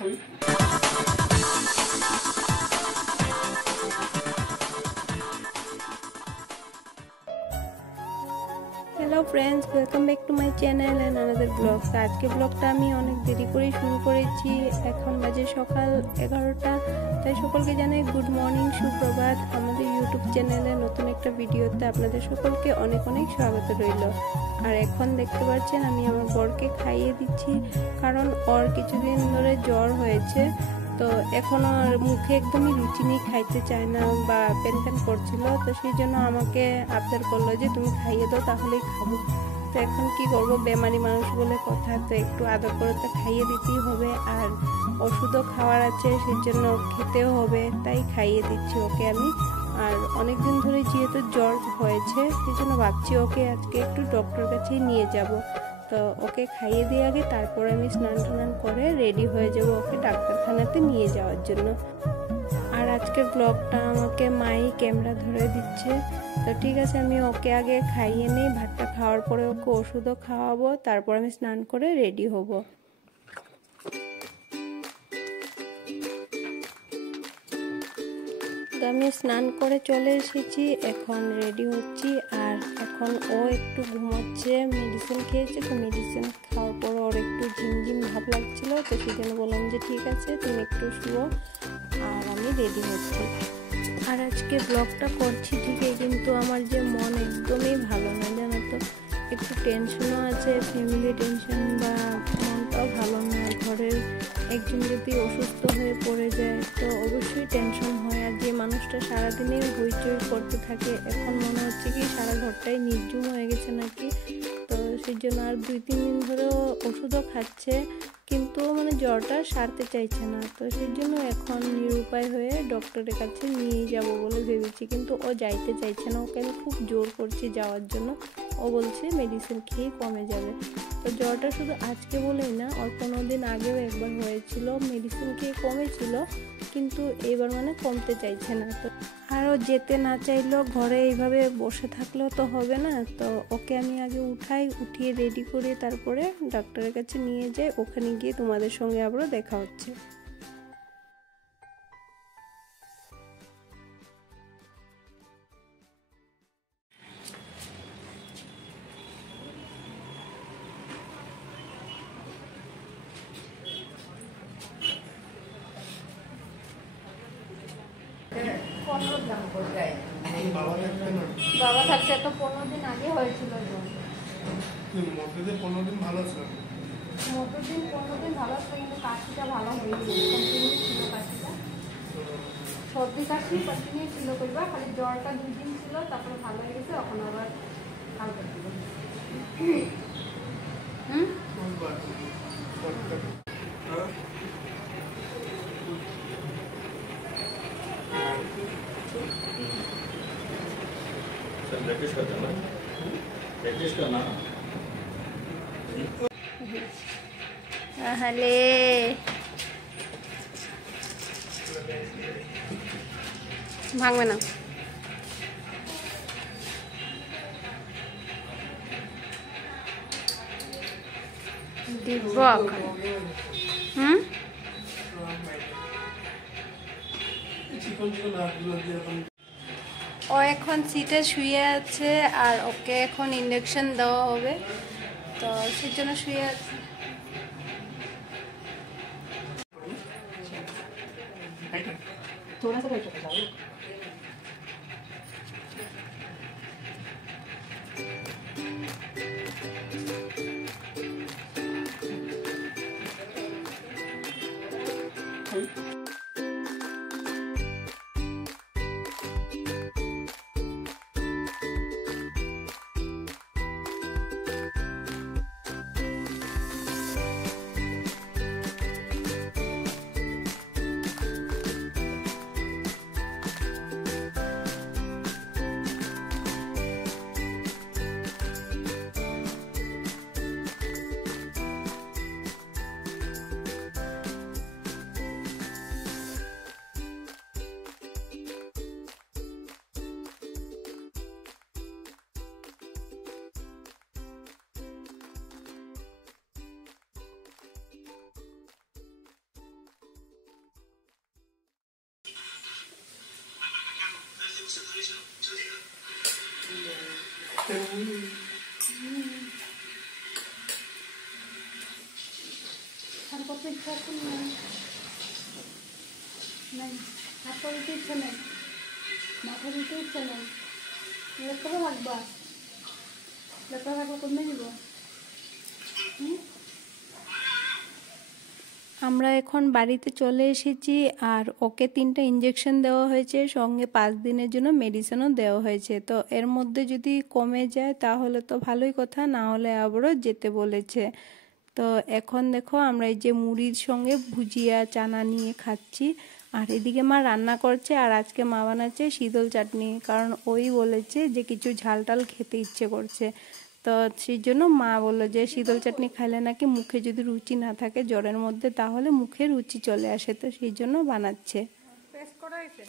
Hello friends, welcome back to my channel and another vlog. आज के ब्लगटा আমি অনেক দেরি করে শুরু করেছি। এখন বাজে সকাল 11টা। তাই সকলকে জানাই গুড মর্নিং, সুপ্রভাত। আমাদের ইউটিউব চ্যানেলে নতুন একটা ভিডিওতে আপনাদের সকলকে অনেক অনেক স্বাগত রইল। আর এখন দেখতে পাচ্ছেন আমি আমার বরকে খাইয়ে দিচ্ছি, কারণ ওর কিছুদিন ধরে জ্বর হয়েছে। তো এখন আর মুখে একদমই রুচি নেই, খাইতে চায় না বা প্যান প্যান করছিল। তো সেই জন্য আমাকে আবদার করলো যে তুমি খাইয়ে দাও, তাহলেই খাবো। তো এখন কি করবো, বেমারি মানুষ বলে কথা, তো একটু আদর করে তো খাইয়ে দিতেই হবে। আর ওষুধও খাওয়ার আছে, সেই জন্য খেতেও হবে, তাই খাইয়ে দিচ্ছি ওকে আমি। আর অনেকদিন ধরে যেহেতু জ্বর হয়েছে, সেই জন্য ভাবছি ওকে আজকে একটু ডক্টর কাছেই নিয়ে যাব। তো ওকে খাইয়ে দিয়ে আগে তারপর আমি স্নান টান করে রেডি হয়ে যাব ওকে ডাক্তারখানাতে নিয়ে যাওয়ার জন্য। আর আজকের ব্লগটা আমাকে মাই ক্যামেরা ধরে দিচ্ছে। তো ঠিক আছে, আমি ওকে আগে খাইয়ে নিই, ভাতটা খাওয়ার পরে ওকে ওষুধও খাওয়াবো, তারপর আমি স্নান করে রেডি হব। তো আমি স্নান করে চলে এসেছি, এখন রেডি হচ্ছি। আর এখন ও একটু ঘুমাচ্ছে, মেডিসিন খেয়েছে। তো মেডিসিন খাওয়ার পর ওর একটু ঝিমঝিম ভাব লাগছিল, তো সেই জন্য বললাম যে ঠিক আছে তুমি একটু শুও, আর আমি রেডি হচ্ছি। আর আজকে ব্লগটা করছি ঠিকই, কিন্তু আমার যে মন একদমই ভালো না, জানো তো। একটু টেনশনও আছে, ফ্যামিলি টেনশন, বা মনটাও ভালো না। ঘরের একজন যদি অসুস্থ হয়ে পড়ে যায় তো অবশ্যই টেনশন হয়। আর যে মানুষটা সারাদিনে হইচই করতে থাকে, এখন মনে হচ্ছে কি সারা ঘরটাই নির্জুম হয়ে গেছে নাকি। তো সেই জন্য আর 2-3 দিন ধরেও ওষুধও খাচ্ছে, কিন্তু মানে জ্বরটা সারতে চাইছে না। তো সেই জন্য এখন নিরুপায় হয়ে ডক্টরের কাছে নিয়ে যাব বলে ভেবেছি, কিন্তু ও যাইতে চাইছে না। ওকে আমি খুব জোর করছি যাওয়ার জন্য। ও বলছে মেডিসিন খেয়ে কমে যাবে। তো জ্বরটা শুধু আজকে বলেই না, ওর 15 দিন আগেও একবার হয়েছিল, মেডিসিন খেয়ে কমেছিল, কিন্তু এবার মানে কমতে চাইছে না। তো আরও যেতে না চাইলেও ঘরে এইভাবে বসে থাকলেও তো হবে না। তো ওকে আমি আগে উঠিয়ে রেডি করে তারপরে ডাক্তারের কাছে নিয়ে যাই। ওখানে গিয়ে তোমাদের সঙ্গে আবারও দেখা হচ্ছে। বাবা থাকতে তো 15 দিন আগে হয়েছিল। 15 দিন ভালো ছিল, 15 দিন ভালো ছিল, কিন্তু কাশিটা ভালো হয়নি, কন্টিনিউ ছিল কাশিটা। সর্দি কাশি কন্টিনিউ ছিল, করবা খালি জ্বরটা 2 দিন ছিল, তারপরে ভালো হয়ে গেছে। এখন আবার হালকা ছিল। प्रैक्टिस करते हैं ना, प्रैक्टिस करना। हले भांगবে না। দিব্যক ও এখন সিটে শুয়ে আছে, আর ওকে এখন ইঞ্জেকশন দেওয়া হবে, তো সেই জন্য শুয়ে আছে। আর কত ইচ্ছা এখন নাই, হাত পা দিতে ইচ্ছা নেই, মাথা দিতে ইচ্ছা নেই, লেখাপড়া লাগবা, লেখাপড়া লাগবা কমে দিব। আমরা এখন বাড়িতে চলে এসেছি আর ওকে 3টা ইঞ্জেকশন দেওয়া হয়েছে, সঙ্গে 5 দিনের জন্য মেডিসিনও দেওয়া হয়েছে। তো এর মধ্যে যদি কমে যায় তাহলে তো ভালোই কথা, না হলে আবারও যেতে বলেছে। তো এখন দেখো আমরা এই যে মুড়ির সঙ্গে ভুজিয়া চানা নিয়ে খাচ্ছি, আর এদিকে মা রান্না করছে, আর আজকে মা বানাচ্ছে শীতল চাটনি, কারণ ওই বলেছে যে কিছু ঝাল টাল খেতে ইচ্ছে করছে। তো সেই জন্য মা বললো যে শীতল চাটনি খাইলে নাকি মুখে যদি রুচি না থাকে জ্বরের মধ্যে, তাহলে মুখে রুচি চলে আসে, তো সেই জন্য বানাচ্ছে। পেস্ট করা হয়েছে।